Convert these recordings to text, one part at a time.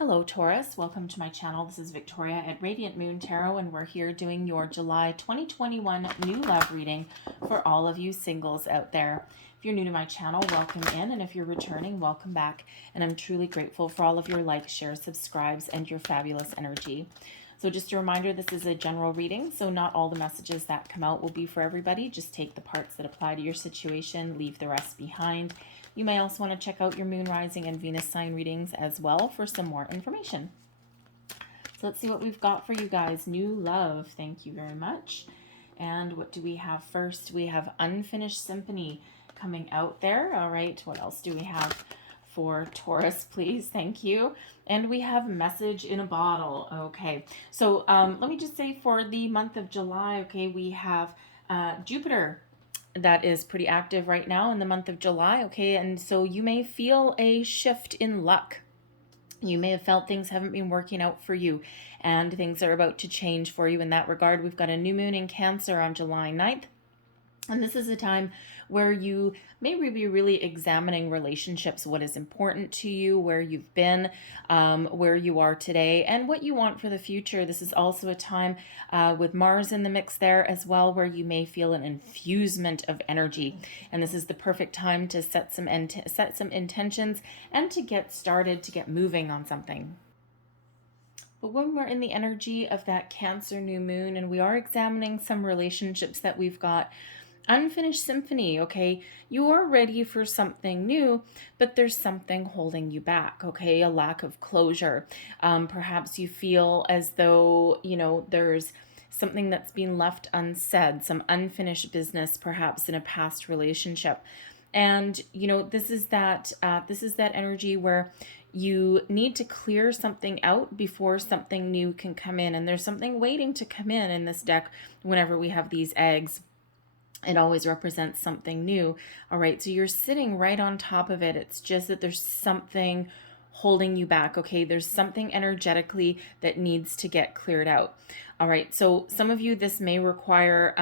Hello Taurus, welcome to my channel. This is Victoria at Radiant Moon Tarot, and we're here doing your July 2021 new love reading for all of you singles out there. If you're new to my channel, welcome in, and if you're returning, welcome back. And I'm truly grateful for all of your likes, shares, subscribes, and your fabulous energy. So just a reminder, this is a general reading, so not all the messages that come out will be for everybody. Just take the parts that apply to your situation, leave the rest behind. You may also want to check out your moon, rising, and Venus sign readings as well for some more information. So let's see what we've got for you guys. New love, thank you very much. And what do we have first? We have Unfinished Symphony coming out there. All right, what else do we have for Taurus, please? Thank you. And we have Message in a Bottle. Okay, so let me just say for the month of July, okay, we have Jupiter that is pretty active right now in the month of July, okay? And so you may feel a shift in luck. You may have felt things haven't been working out for you and things are about to change for you in that regard. We've got a new moon in Cancer on July 9th. And this is a time where you may be really examining relationships, what is important to you, where you've been, where you are today, and what you want for the future. This is also a time with Mars in the mix there as well, where you may feel an infusement of energy. And this is the perfect time to set some intentions and to get started, to get moving on something. But when we're in the energy of that Cancer new moon and we are examining some relationships that we've got, Unfinished Symphony, okay, you are ready for something new, but there's something holding you back, okay, a lack of closure. Perhaps you feel as though, there's something that's been left unsaid, some unfinished business, perhaps in a past relationship. And, this is that energy where you need to clear something out before something new can come in. And there's something waiting to come in this deck whenever we have these eggs. It always represents something new. All right, so you're sitting right on top of it. It's just that there's something holding you back, okay? There's something energetically that needs to get cleared out. All right, so some of you, this may require,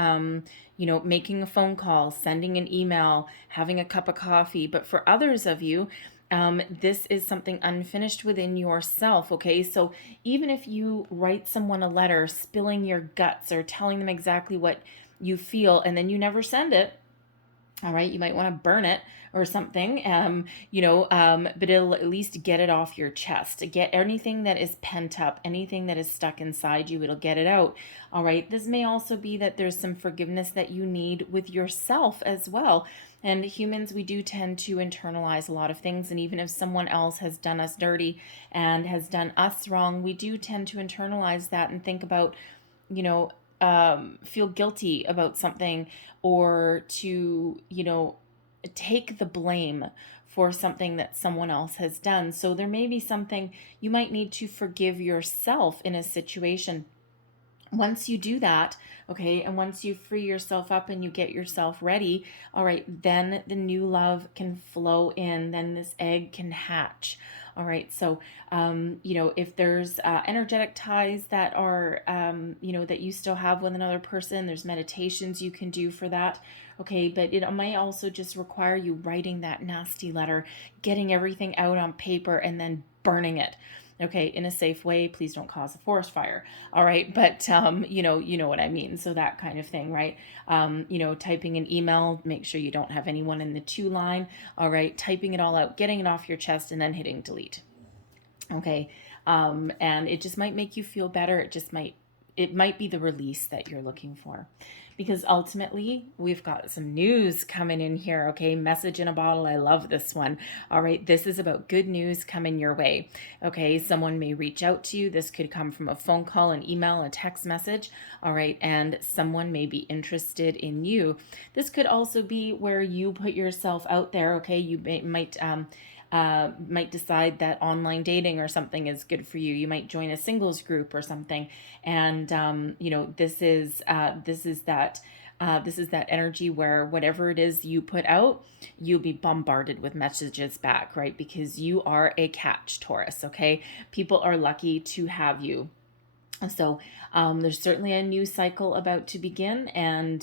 making a phone call, sending an email, having a cup of coffee. But for others of you, this is something unfinished within yourself, okay? So even if you write someone a letter, spilling your guts or telling them exactly what you feel, and then you never send it, all right, you might want to burn it or something, but it'll at least get it off your chest. Get anything that is pent up, anything that is stuck inside you, it'll get it out. All right, this may also be that there's some forgiveness that you need with yourself as well. And humans, we do tend to internalize a lot of things. And even if someone else has done us dirty and has done us wrong, we do tend to internalize that and think about, feel guilty about something, or to, take the blame for something that someone else has done. So there may be something you might need to forgive yourself in a situation. Once you do that, okay, and once you free yourself up and you get yourself ready, all right, then the new love can flow in, then this egg can hatch. All right, so, if there's energetic ties that are, that you still have with another person, there's meditations you can do for that. Okay, but it might also just require you writing that nasty letter, getting everything out on paper, and then burning it. Okay, in a safe way. Please don't cause a forest fire. All right, but you know what I mean. So that kind of thing, right? Typing an email, make sure you don't have anyone in the to line. All right, typing it all out, getting it off your chest, and then hitting delete. Okay, and it just might make you feel better. It might be the release that you're looking for, because ultimately we've got some news coming in here. Okay, Message in a Bottle. I love this one. All right, this is about good news coming your way. Okay, someone may reach out to you. This could come from a phone call, an email, a text message. All right, and someone may be interested in you. This could also be where you put yourself out there. Okay, you might decide that online dating or something is good for you. You might join a singles group or something, and this is that energy where whatever it is you put out, you'll be bombarded with messages back, right? Because you are a catch, Taurus. Okay, people are lucky to have you. So there's certainly a new cycle about to begin, and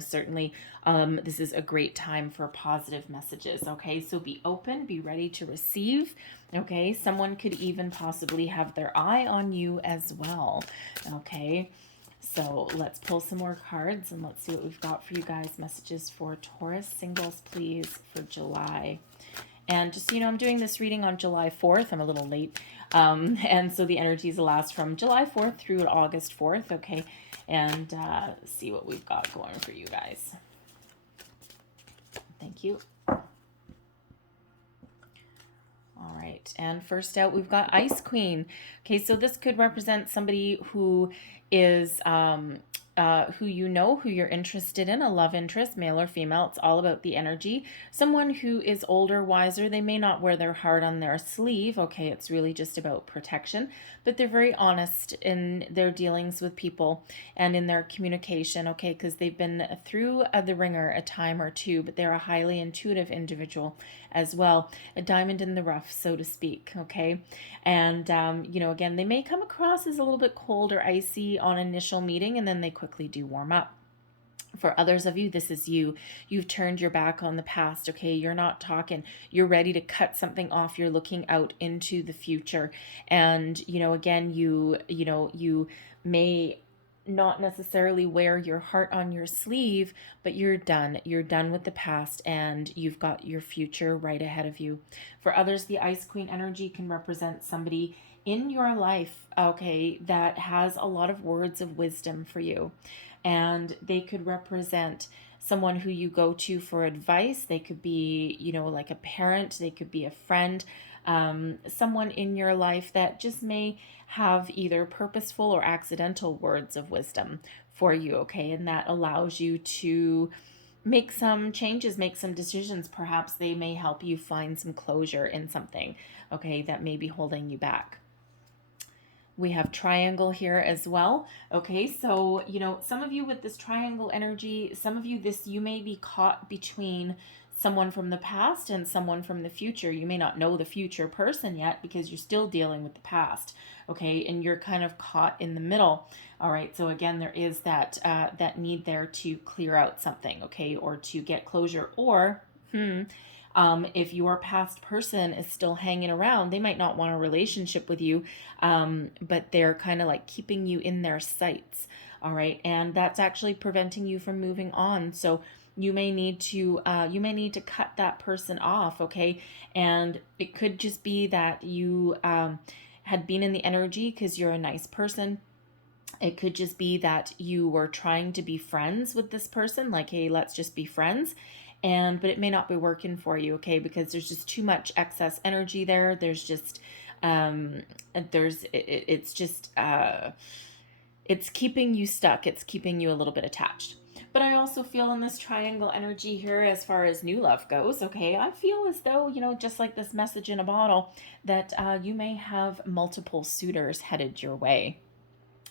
certainly this is a great time for positive messages. Okay, so be open, be ready to receive. Okay, someone could even possibly have their eye on you as well. Okay, so let's pull some more cards and let's see what we've got for you guys. Messages for Taurus singles, please, for July. And just so you know, I'm doing this reading on July 4th. I'm a little late. And so the energies will last from July 4th through August 4th, okay? And see what we've got going for you guys. Thank you. All right, and first out, we've got Ice Queen. Okay, so this could represent somebody who is who you know, who you're interested in, a love interest, male or female. It's all about the energy. Someone who is older, wiser. They may not wear their heart on their sleeve. Okay, it's really just about protection, but they're very honest in their dealings with people and in their communication. Okay, because they've been through the ringer a time or two, but they're a highly intuitive individual as well, a diamond in the rough, so to speak. Okay, and again, they may come across as a little bit cold or icy on initial meeting, and then they quickly do warm up. For others of you, this is you. You've turned your back on the past, okay? You're not talking. You're ready to cut something off. You're looking out into the future. And, again, you may not necessarily wear your heart on your sleeve, but you're done. You're done with the past, and you've got your future right ahead of you. For others, the Ice Queen energy can represent somebody in your life, okay, that has a lot of words of wisdom for you. And they could represent someone who you go to for advice. They could be, like a parent. They could be a friend. Someone in your life that just may have either purposeful or accidental words of wisdom for you, okay? And that allows you to make some changes, make some decisions. Perhaps they may help you find some closure in something, okay, that may be holding you back. We have triangle here as well. Okay, so, some of you with this triangle energy, some of you, you may be caught between someone from the past and someone from the future. You may not know the future person yet because you're still dealing with the past, okay? And you're kind of caught in the middle. All right, so again, there is that need there to clear out something, okay, or to get closure, or if your past person is still hanging around, they might not want a relationship with you, but they're kind of like keeping you in their sights. All right, and that's actually preventing you from moving on. So you may need to cut that person off, okay? And it could just be that you had been in the energy because you're a nice person. It could just be that you were trying to be friends with this person, like, hey, let's just be friends. But it may not be working for you, okay? Because there's just too much excess energy there. There's just it's keeping you stuck. It's keeping you a little bit attached. But I also feel in this triangle energy here, as far as new love goes, okay, I feel as though, just like this message in a bottle, that you may have multiple suitors headed your way.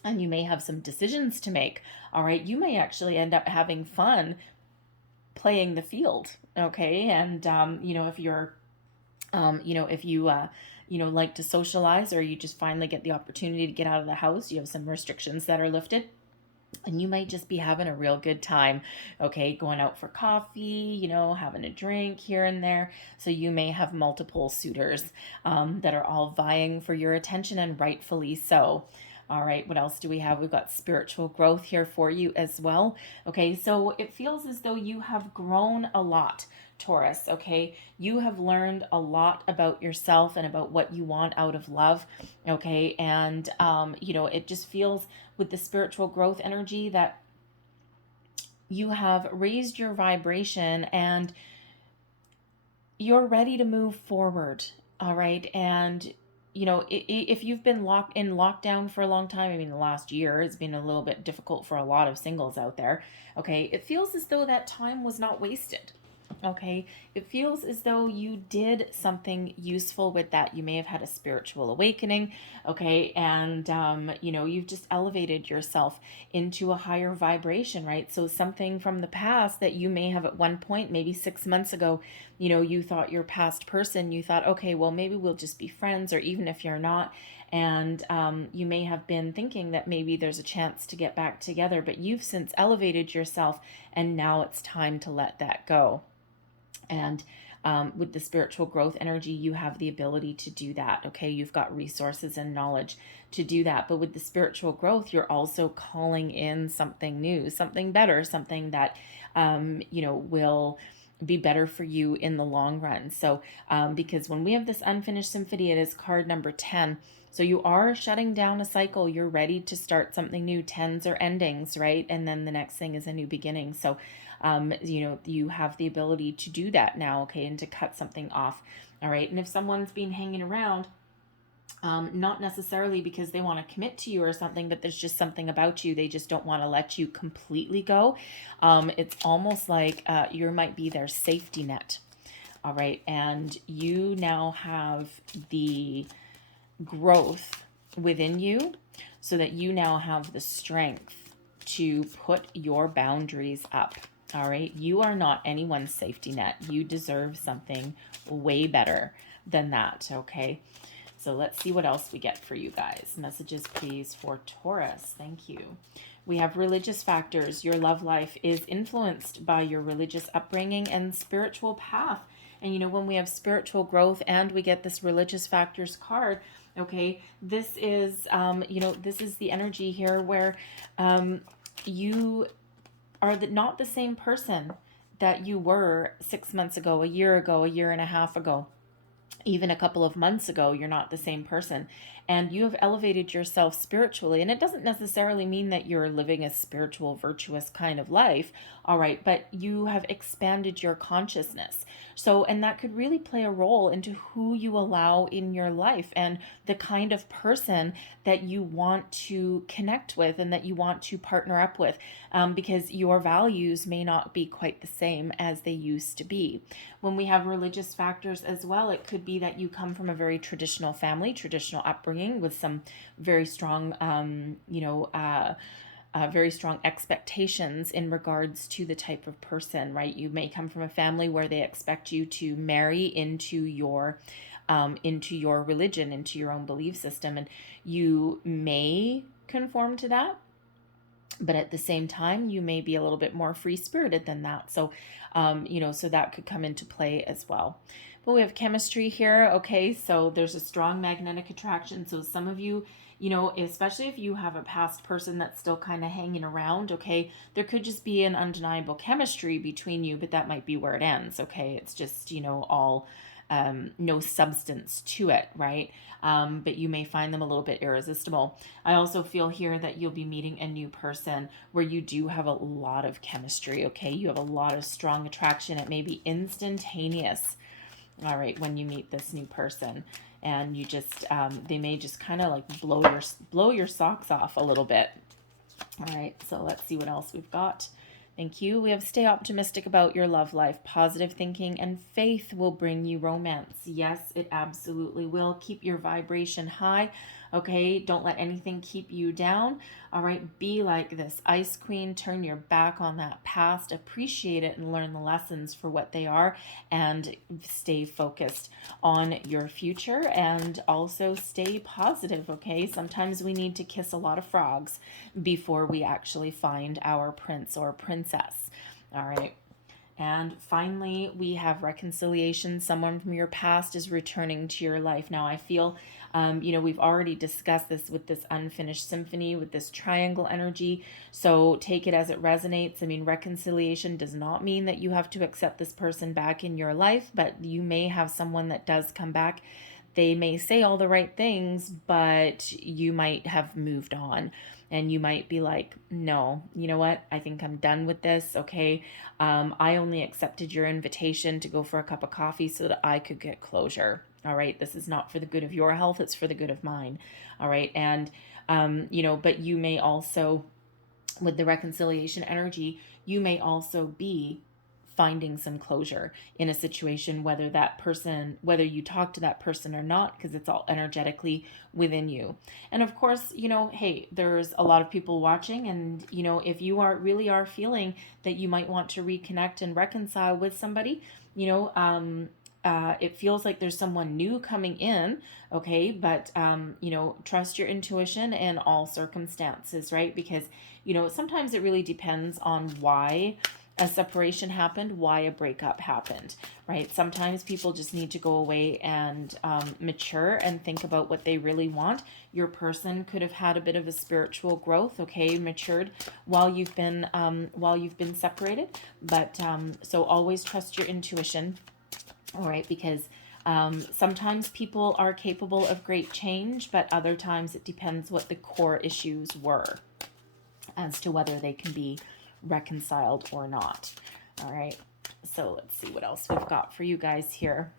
And you may have some decisions to make. All right, you may actually end up having fun playing the field, okay? And if you're if you like to socialize, or you just finally get the opportunity to get out of the house, you have some restrictions that are lifted, and you might just be having a real good time, okay, going out for coffee, having a drink here and there. So you may have multiple suitors that are all vying for your attention, and rightfully so. All right, what else do we have? We've got spiritual growth here for you as well. Okay, so it feels as though you have grown a lot, Taurus, okay? You have learned a lot about yourself and about what you want out of love, okay? And, it just feels with the spiritual growth energy that you have raised your vibration and you're ready to move forward, all right? And if you've been in lockdown for a long time, I mean, the last year has been a little bit difficult for a lot of singles out there, okay? It feels as though that time was not wasted, Okay, it feels as though you did something useful with that. You may have had a spiritual awakening, okay, and you've just elevated yourself into a higher vibration, right? So something from the past that you may have at one point, maybe 6 months ago, you thought your past person, you thought, okay, well, maybe we'll just be friends, or even if you're not, and you may have been thinking that maybe there's a chance to get back together, but you've since elevated yourself, and now it's time to let that go. And with the spiritual growth energy, you have the ability to do that. Okay, you've got resources and knowledge to do that. But with the spiritual growth, you're also calling in something new, something better, something that will be better for you in the long run. So because when we have this unfinished symphony, it is card number 10. So you are shutting down a cycle. You're ready to start something new. Tens are endings, right? And then the next thing is a new beginning. So you have the ability to do that now, okay, and to cut something off. All right. And if someone's been hanging around, not necessarily because they want to commit to you or something, but there's just something about you. They just don't want to let you completely go. It's almost like you might be their safety net. All right. And you now have the growth within you so that you now have the strength to put your boundaries up. All right. You are not anyone's safety net. You deserve something way better than that. Okay. So let's see what else we get for you guys. Messages, please, for Taurus. Thank you. We have religious factors. Your love life is influenced by your religious upbringing and spiritual path. And when we have spiritual growth and we get this religious factors card, okay, this is this is the energy here where you are not the same person that you were 6 months ago, a year ago, a year and a half ago, even a couple of months ago. You're not the same person, and you have elevated yourself spiritually. And it doesn't necessarily mean that you're living a spiritual, virtuous kind of life, all right, but you have expanded your consciousness. So, and that could really play a role into who you allow in your life and the kind of person that you want to connect with and that you want to partner up with, because your values may not be quite the same as they used to be. When we have religious factors as well, it could be that you come from a very traditional family, traditional upbringing with some very strong, very strong expectations in regards to the type of person, right? You may come from a family where they expect you to marry into your religion, into your own belief system, and you may conform to that. But at the same time, you may be a little bit more free-spirited than that. So, so that could come into play as well. But we have chemistry here. Okay, so there's a strong magnetic attraction. So some of you, especially if you have a past person that's still kind of hanging around, okay, there could just be an undeniable chemistry between you, but that might be where it ends. Okay, it's just, all no substance to it, right? But you may find them a little bit irresistible. I also feel here that you'll be meeting a new person where you do have a lot of chemistry, okay? You have a lot of strong attraction. It may be instantaneous, all right, when you meet this new person. And you just, they may just kind of like blow your socks off a little bit. All right, so let's see what else we've got. Thank you. We have stay optimistic about your love life. Positive thinking and faith will bring you romance. Yes, it absolutely will. Keep your vibration high. Okay, don't let anything keep you down. All right, be like this ice queen. Turn your back on that past. Appreciate it and learn the lessons for what they are, and stay focused on your future, and also stay positive. Okay, sometimes we need to kiss a lot of frogs before we actually find our prince or princess. All right. And finally, we have reconciliation. Someone from your past is returning to your life. Now, I feel, we've already discussed this with this unfinished symphony, with this triangle energy. So take it as it resonates. I mean, reconciliation does not mean that you have to accept this person back in your life, but you may have someone that does come back. They may say all the right things, but you might have moved on. And you might be like, no, you know what? I think I'm done with this. Okay. I only accepted your invitation to go for a cup of coffee so that I could get closure. All right. This is not for the good of your health. It's for the good of mine. All right. And, but you may also, with the reconciliation energy, you may also be finding some closure in a situation, whether you talk to that person or not, because it's all energetically within you. And of course, hey, there's a lot of people watching, and if you really are feeling that you might want to reconnect and reconcile with somebody, it feels like there's someone new coming in, okay? But, trust your intuition in all circumstances, right? Because, sometimes it really depends on why a separation happened, why a breakup happened, right? Sometimes people just need to go away and mature and think about what they really want. Your person could have had a bit of a spiritual growth, okay, matured while you've been separated. But so always trust your intuition, all right? Because sometimes people are capable of great change, but other times it depends what the core issues were as to whether they can be reconciled or not. All right, so let's see what else we've got for you guys here.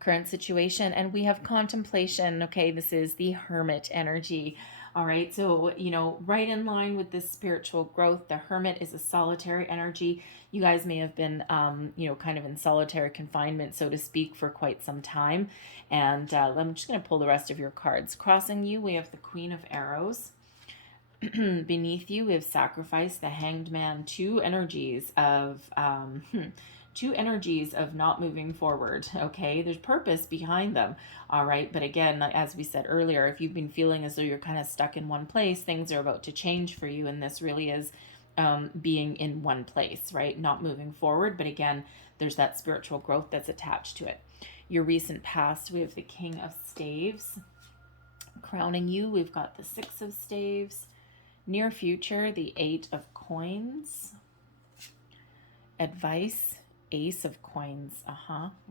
Current situation, and we have contemplation. Okay, this is the Hermit energy. All right, so right in line with this spiritual growth, the Hermit is a solitary energy. You guys may have been kind of in solitary confinement, so to speak, for quite some time. And I'm just going to pull the rest of your cards. Crossing you, we have the Queen of Arrows. Beneath you, we have Sacrifice, the Hanged Man, two energies of not moving forward. Okay, there's purpose behind them. All right, but again, as we said earlier, if you've been feeling as though you're kind of stuck in one place, things are about to change for you, and this really is being in one place, right? Not moving forward, but again, there's that spiritual growth that's attached to it. Your recent past, we have the King of Staves. Crowning you, we've got the Six of Staves. Near future, the Eight of Coins. Advice, Ace of Coins.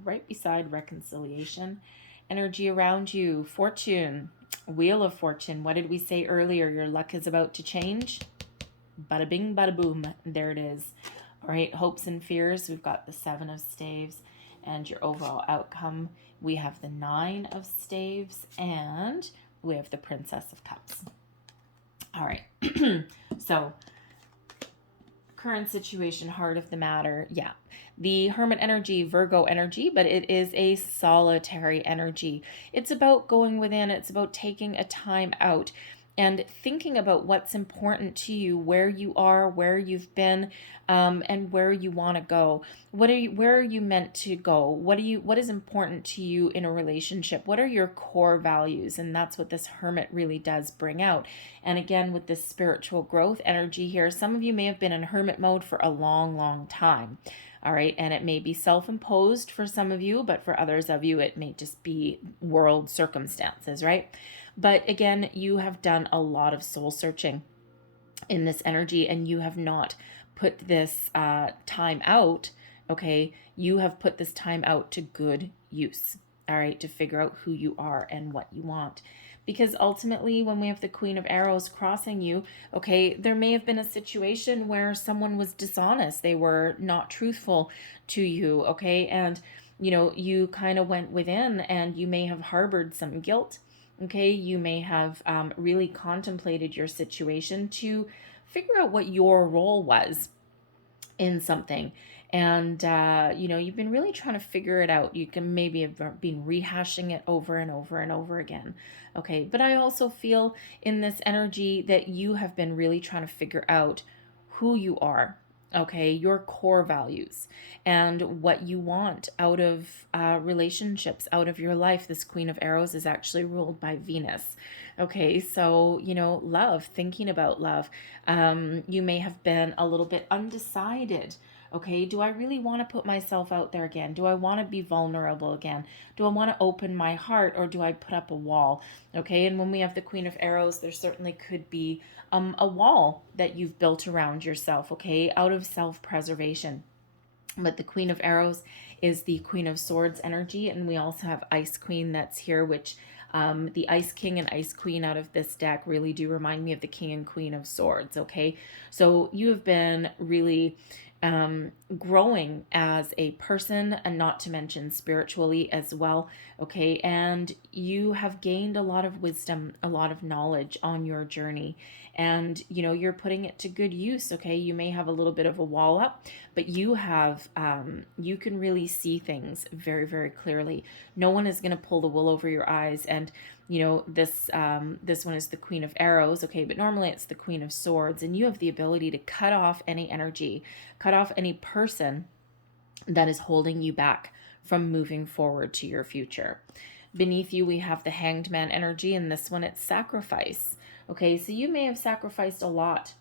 Right beside reconciliation. Energy around you, Fortune, Wheel of Fortune. What did we say earlier? Your luck is about to change. Bada bing, bada boom. There it is. All right, hopes and fears. We've got the Seven of Staves. And your overall outcome, we have the Nine of Staves. And we have the Princess of Cups. All right, so current situation, heart of the matter. Yeah, the Hermit energy, Virgo energy, but it is a solitary energy. It's about going within. It's about taking a time out and thinking about what's important to you, where you are, where you've been, and where you want to go. Where are you meant to go? What is important to you in a relationship? What are your core values? And that's what this Hermit really does bring out. And again, with this spiritual growth energy here, some of you may have been in Hermit mode for a long, long time. All right, and it may be self-imposed for some of you, but for others of you, it may just be world circumstances, right? But again, you have done a lot of soul searching in this energy, and you have not put this time out, okay? You have put this time out to good use, all right, to figure out who you are and what you want. Because ultimately, when we have the Queen of Arrows crossing you, okay, there may have been a situation where someone was dishonest. They were not truthful to you, okay? And, you kind of went within and you may have harbored some guilt. Okay, you may have really contemplated your situation to figure out what your role was in something. And, you've been really trying to figure it out. You can maybe have been rehashing it over and over and over again. Okay, but I also feel in this energy that you have been really trying to figure out who you are. Okay, your core values and what you want out of relationships, out of your life. This Queen of Arrows is actually ruled by Venus. Okay, so, love, thinking about love. You may have been a little bit undecided. Okay, do I really want to put myself out there again? Do I want to be vulnerable again? Do I want to open my heart, or do I put up a wall? Okay, and when we have the Queen of Arrows, there certainly could be a wall that you've built around yourself, okay, out of self-preservation. But the Queen of Arrows is the Queen of Swords energy, and we also have Ice Queen that's here, which the Ice King and Ice Queen out of this deck really do remind me of the King and Queen of Swords, okay? So you have been really growing as a person, and not to mention spiritually as well, okay? And you have gained a lot of wisdom, a lot of knowledge on your journey. and, you know, you're putting it to good use. Okay. You may have a little bit of a wall up, but you have, you can really see things very, very clearly. No one is going to pull the wool over your eyes. And, you know, this one is the Queen of Arrows. Okay. But normally it's the Queen of Swords, and you have the ability to cut off any energy, cut off any person that is holding you back from moving forward to your future. Beneath you, we have the Hanged Man energy, and this one, it's sacrifice. Okay, so you may have sacrificed a lot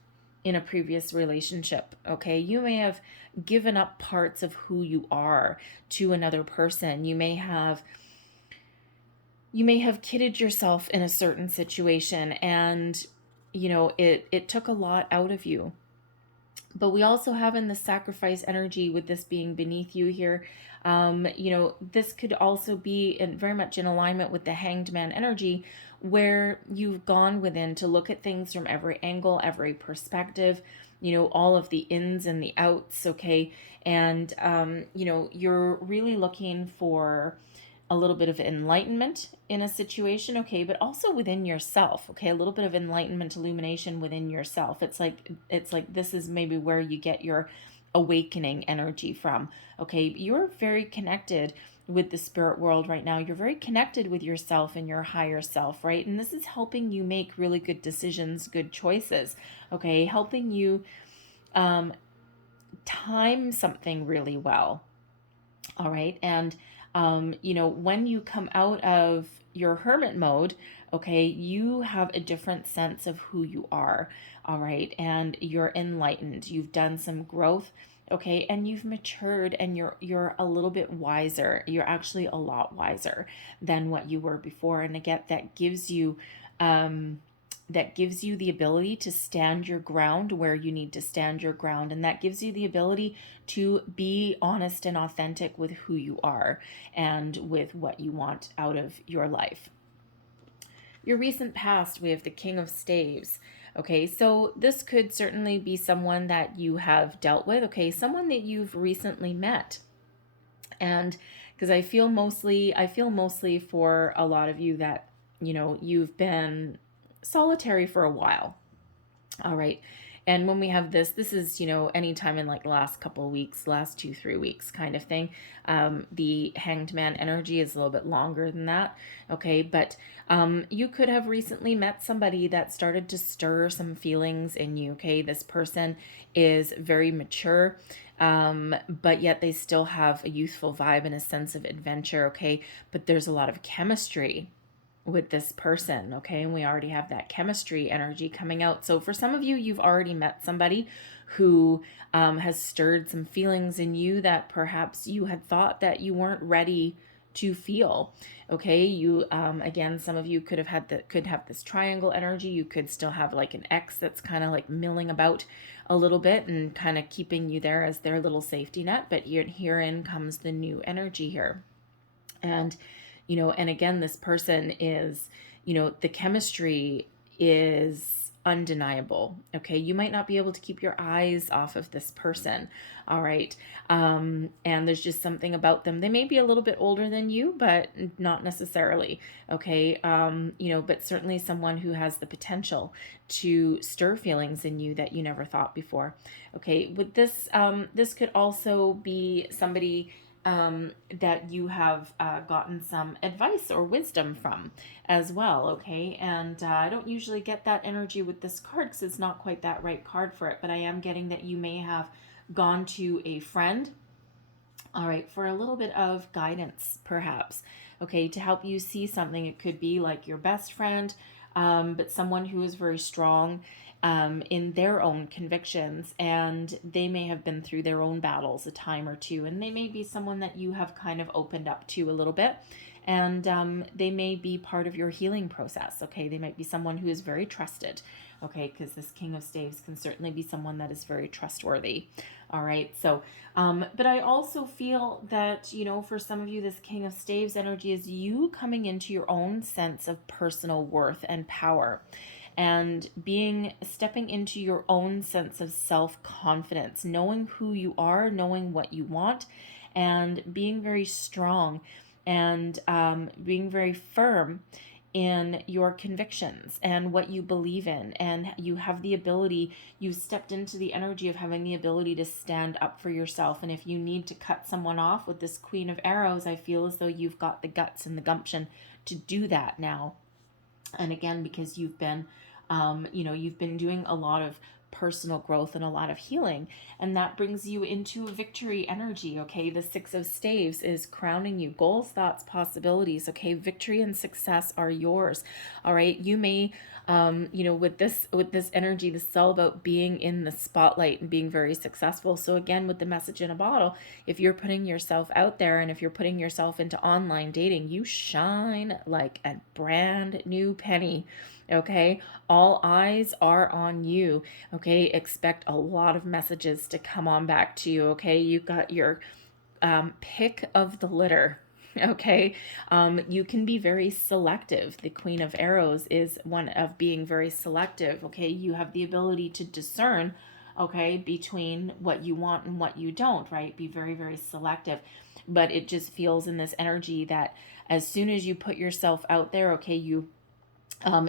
in a previous relationship. Okay, you may have given up parts of who you are to another person. You may have kidded yourself in a certain situation, and, you know, it took a lot out of you. But we also have in the sacrifice energy, with this being beneath you here, you know, this could also be very much in alignment with the Hanged Man energy, where you've gone within to look at things from every angle, every perspective, you know, all of the ins and the outs. Okay. And, you know, you're really looking for a little bit of enlightenment in a situation, okay, but also within yourself, okay, a little bit of enlightenment, illumination within yourself. It's like this is maybe where you get your awakening energy from. Okay, you're very connected with the spirit world right now. You're very connected with yourself and your higher self, right? And this is helping you make really good decisions, good choices, okay, helping you time something really well. All right. And, you know, when you come out of your hermit mode, okay, you have a different sense of who you are. All right. And you're enlightened. You've done some growth. Okay. And you've matured, and you're a little bit wiser. You're actually a lot wiser than what you were before. And again, that gives you, the ability to stand your ground where you need to stand your ground. And that gives you the ability to be honest and authentic with who you are and with what you want out of your life. Your recent past, we have the King of Staves. Okay, so this could certainly be someone that you have dealt with. Okay, someone that you've recently met. And because I feel mostly for a lot of you that, you know, you've been solitary for a while. All right. And when we have this is, you know, anytime in like the last couple of weeks, last 2-3 weeks kind of thing. The Hanged Man energy is a little bit longer than that. Okay. But you could have recently met somebody that started to stir some feelings in you. Okay. This person is very mature, but yet they still have a youthful vibe and a sense of adventure. Okay. But there's a lot of chemistry with this person, okay? And we already have that chemistry energy coming out. So for some of you, you've already met somebody who has stirred some feelings in you that perhaps you had thought that you weren't ready to feel. Okay, you again, some of you could have this triangle energy. You could still have like an ex that's kind of like milling about a little bit and kind of keeping you there as their little safety net. But herein comes the new energy here. And you know, and again, this person is, you know, the chemistry is undeniable. Okay. You might not be able to keep your eyes off of this person. All right. And there's just something about them. They may be a little bit older than you, but not necessarily. Okay. You know, but certainly someone who has the potential to stir feelings in you that you never thought before. Okay. With this, this could also be somebody that you have gotten some advice or wisdom from as well, okay? And I don't usually get that energy with this card because it's not quite that right card for it, but I am getting that you may have gone to a friend, all right, for a little bit of guidance, perhaps, okay, to help you see something. It could be like your best friend, but someone who is very strong in their own convictions, and they may have been through their own battles a time or two, and they may be someone that you have kind of opened up to a little bit, and they may be part of your healing process. Okay, they might be someone who is very trusted. Okay, because this King of Staves can certainly be someone that is very trustworthy. All right, so but I also feel that, you know, for some of you, this King of Staves energy is you coming into your own sense of personal worth and power, and stepping into your own sense of self-confidence, knowing who you are, knowing what you want, and being very strong, and being very firm in your convictions and what you believe in, and you have the ability, you stepped into the energy of having the ability to stand up for yourself. And if you need to cut someone off with this Queen of Arrows, I feel as though you've got the guts and the gumption to do that now. And again, because you've been you've been doing a lot of personal growth and a lot of healing, and that brings you into victory energy. Okay, the Six of Staves is crowning you. Goals, thoughts, possibilities. Okay, victory and success are yours. All right, you may with this energy, this is all about being in the spotlight and being very successful. So again, with the message in a bottle, if you're putting yourself out there and if you're putting yourself into online dating, you shine like a brand new penny. Okay, all eyes are on you. Okay, expect a lot of messages to come on back to you. Okay, you got your pick of the litter. Okay, you can be very selective. The Queen of Arrows is one of being very selective. Okay, you have the ability to discern, okay, between what you want and what you don't, right? Be very, very selective. But it just feels in this energy that as soon as you put yourself out there, okay, you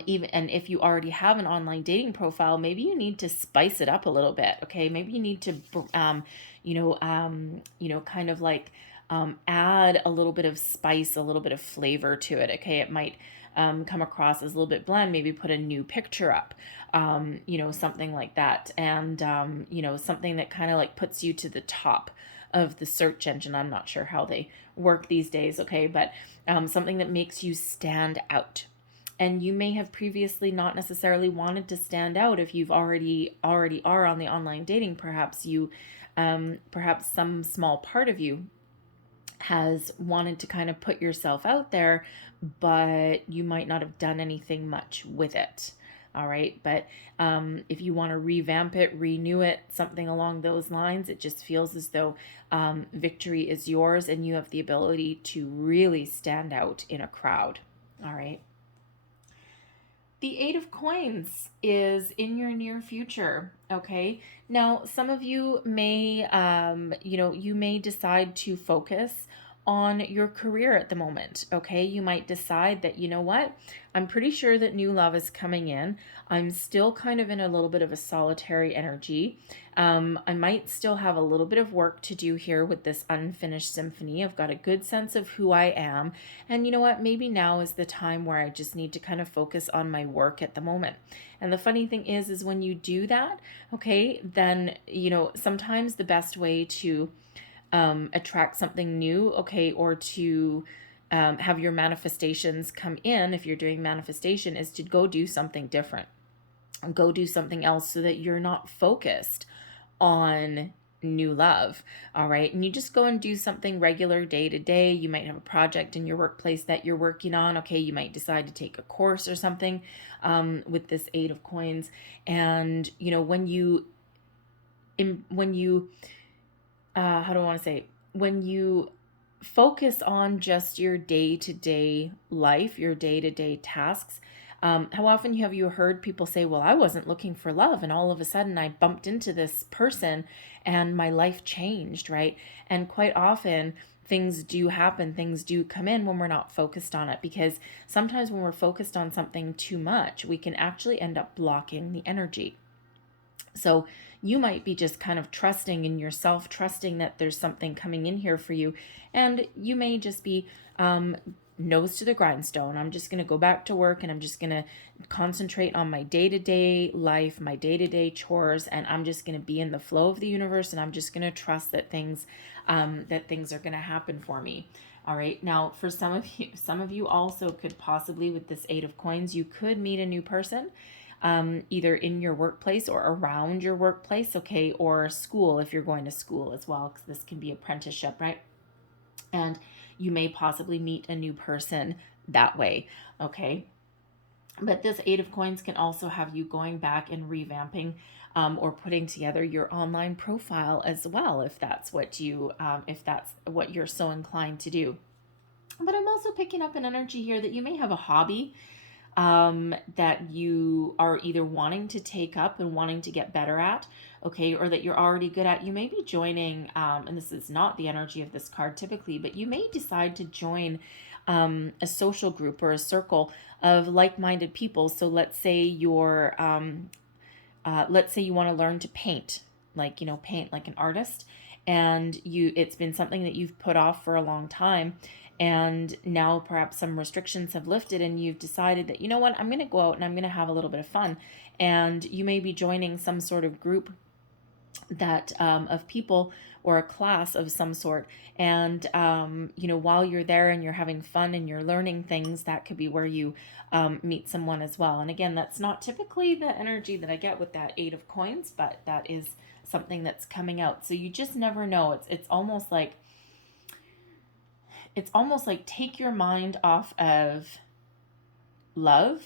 even, and if you already have an online dating profile, maybe you need to spice it up a little bit. Okay, maybe you need to kind of like add a little bit of spice, a little bit of flavor to it. Okay, it might come across as a little bit bland. Maybe put a new picture up, something like that, and something that kind of like puts you to the top of the search engine. I'm not sure how they work these days. Okay, but something that makes you stand out. And you may have previously not necessarily wanted to stand out. If you've already are on the online dating, perhaps some small part of you has wanted to kind of put yourself out there, but you might not have done anything much with it. All right, but if you want to revamp it, renew it, something along those lines, it just feels as though victory is yours and you have the ability to really stand out in a crowd. All right. The Eight of Coins is in your near future. Okay. Now, some of you may, you may decide to focus on your career at the moment. Okay. You might decide that, you know what, I'm pretty sure that new love is coming in. I'm still kind of in a little bit of a solitary energy. I might still have a little bit of work to do here with this unfinished symphony. I've got a good sense of who I am. And you know what? Maybe now is the time where I just need to kind of focus on my work at the moment. And the funny thing is when you do that, okay, then, sometimes the best way to attract something new, okay, or to have your manifestations come in, if you're doing manifestation, is to go do something different. Go do something else so that you're not focused on new love. All right. And you just go and do something regular day to day. You might have a project in your workplace that you're working on. Okay. You might decide to take a course or something with this Eight of Coins. And, when you when you focus on just your day-to-day life, your day-to-day tasks, how often have you heard people say, well, I wasn't looking for love, and all of a sudden I bumped into this person and my life changed, right? And quite often things do happen, things do come in when we're not focused on it, because sometimes when we're focused on something too much, we can actually end up blocking the energy. So you might be just kind of trusting in yourself, trusting that there's something coming in here for you. And you may just be nose to the grindstone. I'm just going to go back to work and I'm just going to concentrate on my day-to-day life, my day-to-day chores, and I'm just going to be in the flow of the universe, and I'm just going to trust that things are going to happen for me. All right. Now, for some of you also could possibly, with this Eight of Coins, you could meet a new person. Either in your workplace or around your workplace, okay, or school if you're going to school as well, because this can be apprenticeship, right? And you may possibly meet a new person that way, okay? But this Eight of Coins can also have you going back and revamping or putting together your online profile as well, if that's what you're so inclined to do. But I'm also picking up an energy here that you may have a hobby that you are either wanting to take up and wanting to get better at, okay, or that you're already good at. You may be joining, and this is not the energy of this card typically, but you may decide to join a social group or a circle of like-minded people. So let's say let's say you want to learn to paint, like, paint like an artist, and it's been something that you've put off for a long time. And now perhaps some restrictions have lifted and you've decided that, you know what, I'm going to go out and I'm going to have a little bit of fun. And you may be joining some sort of group that of people, or a class of some sort. And while you're there and you're having fun and you're learning things, that could be where you meet someone as well. And again, that's not typically the energy that I get with that Eight of Coins, but that is something that's coming out. So you just never know. It's almost like take your mind off of love,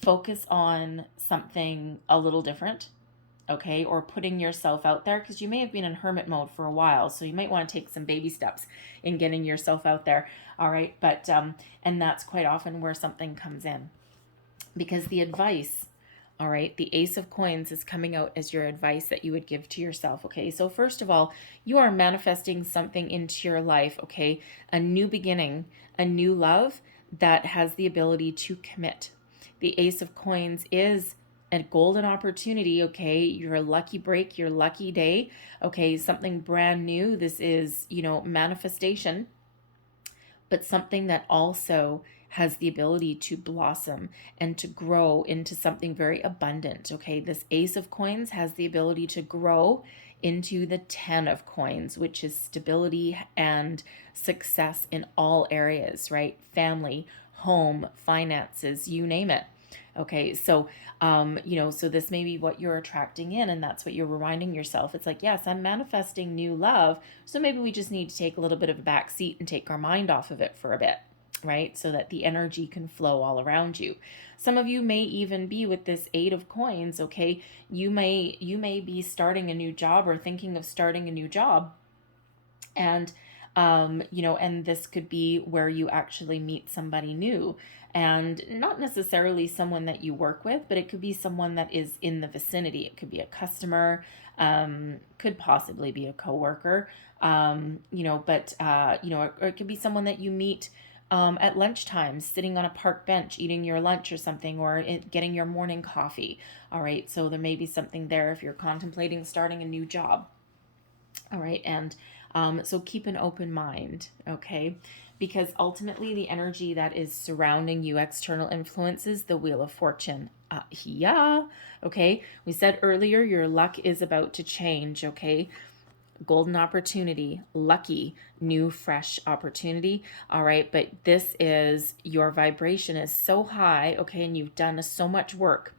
focus on something a little different, okay? Or putting yourself out there, because you may have been in hermit mode for a while, so you might want to take some baby steps in getting yourself out there, all right? But and that's quite often where something comes in, because the advice, all right, the Ace of Coins is coming out as your advice that you would give to yourself, okay? So first of all, you are manifesting something into your life, okay? A new beginning, a new love that has the ability to commit. The Ace of Coins is a golden opportunity, okay? Your lucky break, your lucky day, okay? Something brand new. This is, manifestation, but something that also has the ability to blossom and to grow into something very abundant, okay? This Ace of Coins has the ability to grow into the 10 of Coins, which is stability and success in all areas, right? Family, home, finances, you name it. Okay, so, so this may be what you're attracting in, and that's what you're reminding yourself. It's like, yes, I'm manifesting new love, so maybe we just need to take a little bit of a back seat and take our mind off of it for a bit, right? So that the energy can flow all around you. Some of you may even be with this Eight of Coins, okay? You may be starting a new job or thinking of starting a new job, and and this could be where you actually meet somebody new, and not necessarily someone that you work with, but it could be someone that is in the vicinity. It could be a customer, could possibly be a coworker, or it could be someone that you meet at lunchtime, sitting on a park bench, eating your lunch or something, or getting your morning coffee. All right, so there may be something there if you're contemplating starting a new job. All right, and so keep an open mind, okay? Because ultimately the energy that is surrounding you, external influences, the Wheel of Fortune. Okay? We said earlier your luck is about to change, okay? Golden opportunity, lucky, new, fresh opportunity. All right, but this is, your vibration is so high, okay, and you've done so much work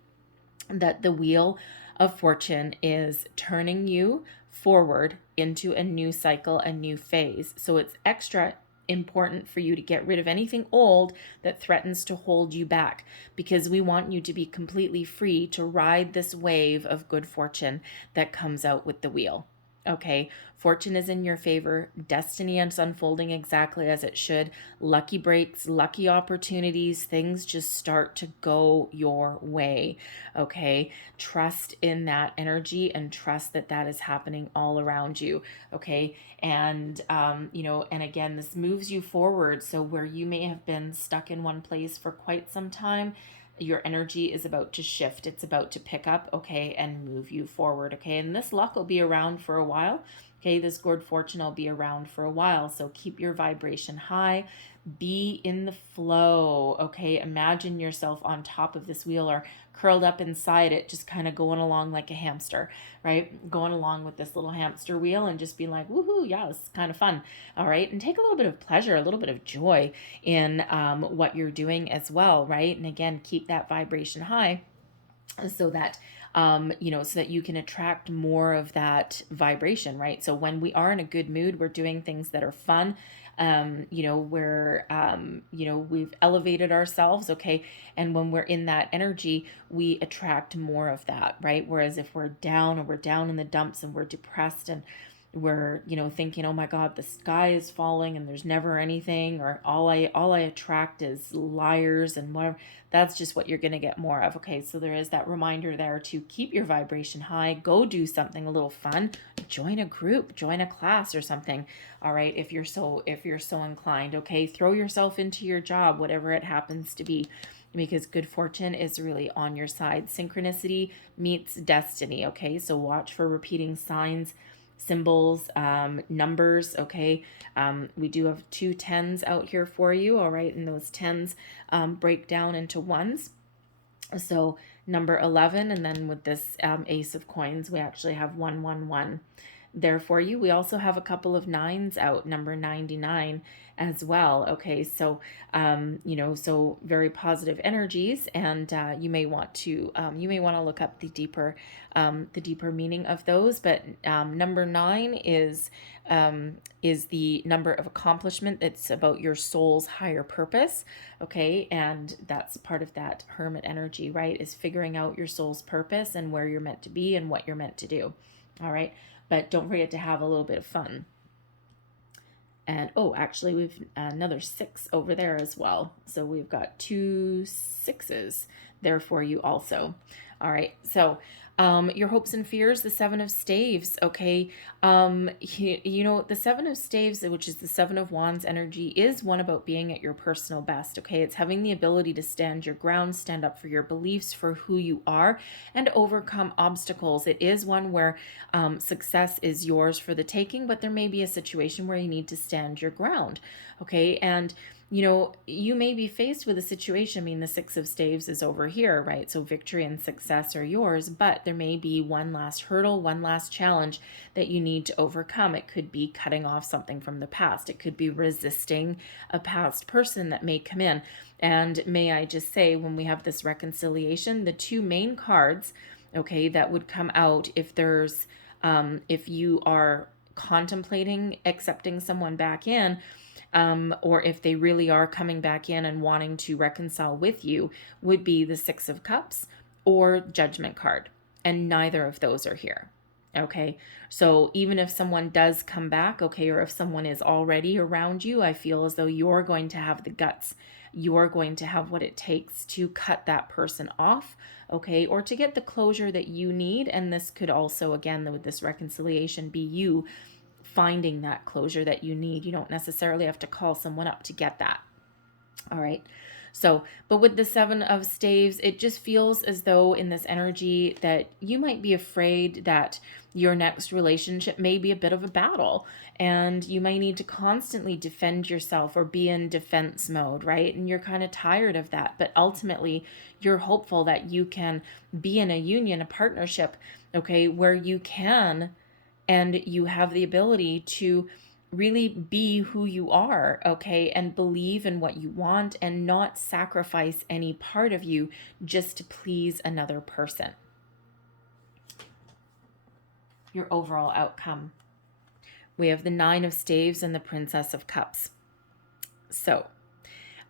that the Wheel of Fortune is turning you forward into a new cycle, a new phase. So it's extra important for you to get rid of anything old that threatens to hold you back, because we want you to be completely free to ride this wave of good fortune that comes out with the wheel. Okay, fortune is in your favor. Destiny is unfolding exactly as it should. Lucky breaks, lucky opportunities, things just start to go your way. Okay, trust in that energy and trust that that is happening all around you. Okay, and and again, this moves you forward. So where you may have been stuck in one place for quite some time, your energy is about to shift. It's about to pick up, okay, and move you forward, okay? And this luck will be around for a while, okay? This good fortune will be around for a while. So keep your vibration high. Be in the flow, okay? Imagine yourself on top of this wheel or curled up inside it, just kind of going along like a hamster, right? Going along with this little hamster wheel and just being like, woohoo, yeah, it's kind of fun, all right? And take a little bit of pleasure, a little bit of joy in what you're doing as well, right? And again, keep that vibration high so that so that you can attract more of that vibration, right? So when we are in a good mood, we're doing things that are fun. We've elevated ourselves, okay? And when we're in that energy, we attract more of that, right? Whereas if we're down or we're down in the dumps and we're depressed and we're, you know, thinking, oh my God, the sky is falling and there's never anything, or all I attract is liars and whatever. That's just what you're going to get more of. Okay, so there is that reminder there to keep your vibration high. Go do something a little fun. Join a group, join a class or something. All right, if you're so inclined. Okay, throw yourself into your job, whatever it happens to be, because good fortune is really on your side. Synchronicity meets destiny. Okay, so watch for repeating signs, symbols, numbers. Okay, we do have 2 10s out here for you. All right, and those 10s break down into ones. So number 11, and then with this ace of coins, we actually have 111 there for you. We also have a couple of 9s out, number 99 as well. Okay, so you know, so very positive energies, and you may want to look up the deeper meaning of those. But number 9 is the number of accomplishment. It's about your soul's higher purpose. Okay, and that's part of that hermit energy, right? Is figuring out your soul's purpose and where you're meant to be and what you're meant to do. All right, but don't forget to have a little bit of fun. And oh, actually, we've another 6 over there as well. So we've got 2 6s there for you also. All right, so your hopes and fears, the 7 of staves. Okay, you know, the 7 of staves, which is the 7 of wands energy, is one about being at your personal best. Okay, it's having the ability to stand your ground, stand up for your beliefs, for who you are, and overcome obstacles. It is one where success is yours for the taking, but there may be a situation where you need to stand your ground. Okay, and you know, you may be faced with a situation. I mean, the 6 of staves is over here, right? So victory and success are yours, but there may be one last hurdle, one last challenge that you need to overcome. It could be cutting off something from the past. It could be resisting a past person that may come in. And may I just say, when we have this reconciliation, the 2 main cards, okay, that would come out if there's, if you are contemplating accepting someone back in, or if they really are coming back in and wanting to reconcile with you, would be the 6 of Cups or Judgment card. And neither of those are here. Okay, so even if someone does come back, okay, or if someone is already around you, I feel as though you're going to have the guts. You're going to have what it takes to cut that person off, okay, or to get the closure that you need. And this could also, again, with this reconciliation, be you finding that closure that you need. You don't necessarily have to call someone up to get that. All right. So, but with the 7 of staves, it just feels as though in this energy that you might be afraid that your next relationship may be a bit of a battle, and you may need to constantly defend yourself or be in defense mode, right? And you're kind of tired of that, but ultimately you're hopeful that you can be in a union, a partnership, okay, where you can and you have the ability to really be who you are, okay, and believe in what you want and not sacrifice any part of you just to please another person. Your overall outcome. We have the 9 of staves and the Princess of Cups. So,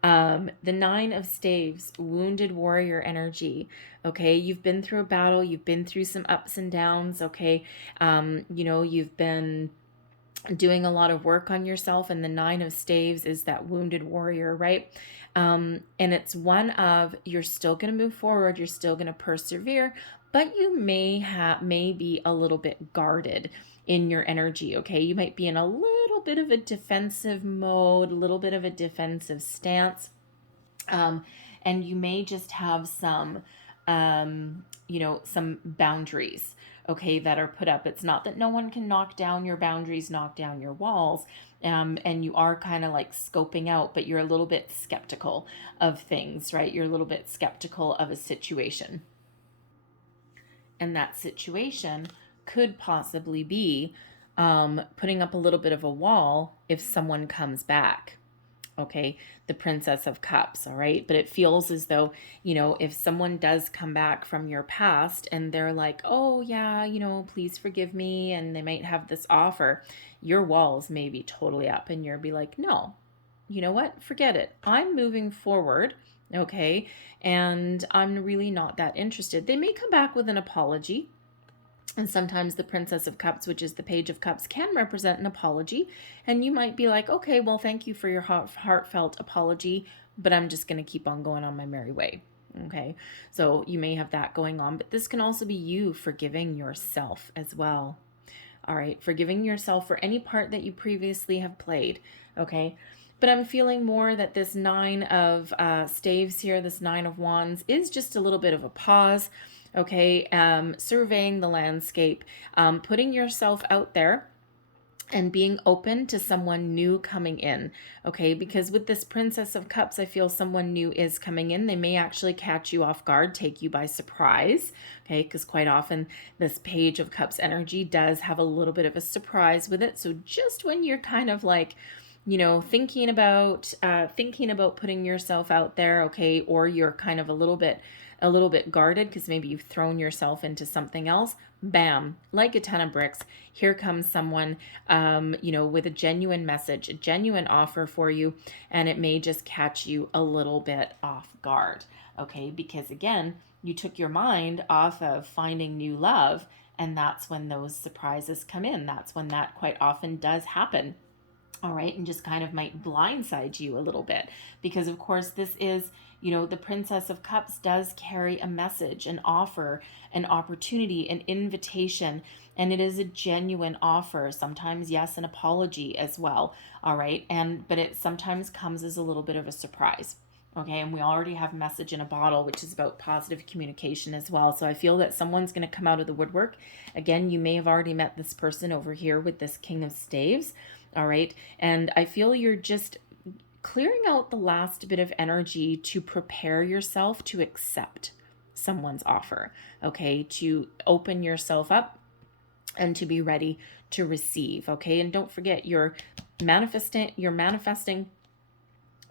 the 9 of staves, wounded warrior energy. Okay, you've been through a battle, you've been through some ups and downs. Okay, you know, you've been doing a lot of work on yourself, and the 9 of staves is that wounded warrior, right? And it's one of, you're still going to move forward, you're still going to persevere, but you may be a little bit guarded in your energy. Okay, you might be in a little bit of a defensive mode, a little bit of a defensive stance, and you may just have some you know, some boundaries, okay, that are put up. It's not that no one can knock down your boundaries, knock down your walls, and you are kind of like scoping out, but you're a little bit skeptical of things, right? You're a little bit skeptical of a situation. And that situation could possibly be putting up a little bit of a wall if someone comes back. Okay, the Princess of Cups, all right? But it feels as though, you know, if someone does come back from your past and they're like, oh yeah, you know, please forgive me, and they might have this offer, your walls may be totally up and you'll be like, no, you know what? Forget it. I'm moving forward, okay? And I'm really not that interested. They may come back with an apology, And sometimes the Princess of Cups, which is the Page of Cups, can represent an apology. And you might be like, okay, well, thank you for your heartfelt apology, but I'm just going to keep on going on my merry way. Okay, so you may have that going on, but this can also be you forgiving yourself as well. All right, forgiving yourself for any part that you previously have played. Okay, but I'm feeling more that this Nine of Staves here, this Nine of Wands, is just a little bit of a pause. Okay, surveying the landscape, putting yourself out there and being open to someone new coming in. Okay, because with this Princess of Cups, I feel someone new is coming in. They may actually catch you off guard, take you by surprise. Okay, because quite often this Page of Cups energy does have a little bit of a surprise with it. So just when you're kind of like, you know, thinking about putting yourself out there, okay, or you're kind of a little bit guarded because maybe you've thrown yourself into something else, bam, like a ton of bricks, here comes someone, you know, with a genuine message, a genuine offer for you, and it may just catch you a little bit off guard, okay, because again, you took your mind off of finding new love, and that's when those surprises come in. That's when that quite often does happen. All right, and just kind of might blindside you a little bit, because of course this is, you know, the Princess of Cups does carry a message, an offer, an opportunity, an invitation, and it is a genuine offer. Sometimes, yes, an apology as well. All right, but it sometimes comes as a little bit of a surprise. Okay, and we already have message in a bottle, which is about positive communication as well. So I feel that someone's going to come out of the woodwork. Again, you may have already met this person over here with this King of Staves. All right, and I feel you're just clearing out the last bit of energy to prepare yourself to accept someone's offer. Okay, to open yourself up and to be ready to receive. Okay, and don't forget, you're manifesting.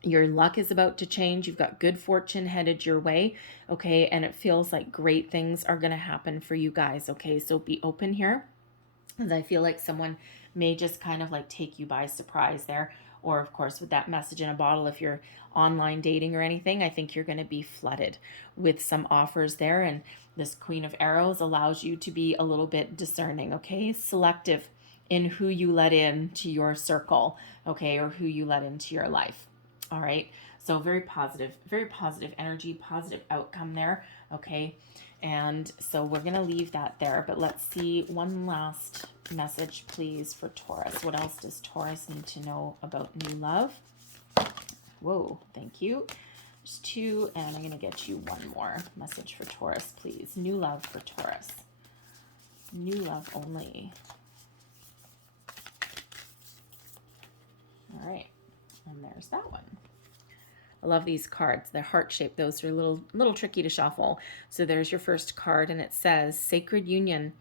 Your luck is about to change. You've got good fortune headed your way. Okay, and it feels like great things are going to happen for you guys. Okay, so be open here, as I feel like someone may just kind of like take you by surprise there. Or of course, with that message in a bottle, if you're online dating or anything, I think you're going to be flooded with some offers there. And this Queen of Arrows allows you to be a little bit discerning, okay? Selective in who you let in to your circle, okay? Or who you let into your life. All right. So very positive energy, positive outcome there. Okay. And so we're going to leave that there, but let's see one last message, please, for Taurus. What else does Taurus need to know about new love? Whoa, thank you. There's two, and I'm going to get you one more message for Taurus, please. New love for Taurus. New love only. All right. And there's that one. I love these cards. They're heart-shaped. Those are a little tricky to shuffle. So there's your first card, and it says, Sacred Union.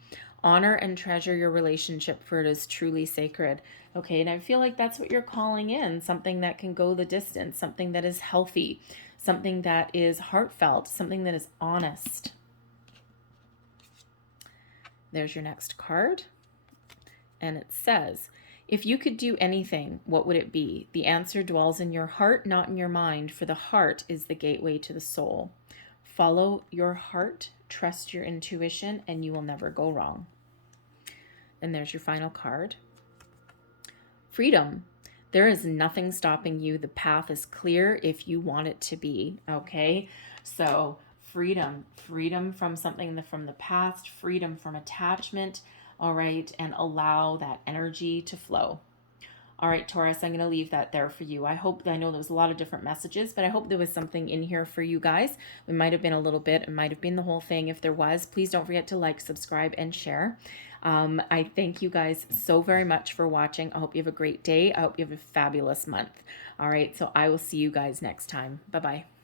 Honor and treasure your relationship, for it is truly sacred. Okay, and I feel like that's what you're calling in. Something that can go the distance. Something that is healthy. Something that is heartfelt. Something that is honest. There's your next card. And it says, if you could do anything, what would it be? The answer dwells in your heart, not in your mind, for the heart is the gateway to the soul. Follow your heart, trust your intuition, and you will never go wrong. And there's your final card. Freedom. There is nothing stopping you. The path is clear if you want it to be, okay? So freedom from something from the past, freedom from attachment, all right, and allow that energy to flow. All right, Taurus, I'm going to leave that there for you. I know there was a lot of different messages, but I hope there was something in here for you guys. It might have been a little bit. It might have been the whole thing. If there was, please don't forget to like, subscribe, and share. I thank you guys so very much for watching. I hope you have a great day. I hope you have a fabulous month. All right, so I will see you guys next time. Bye-bye.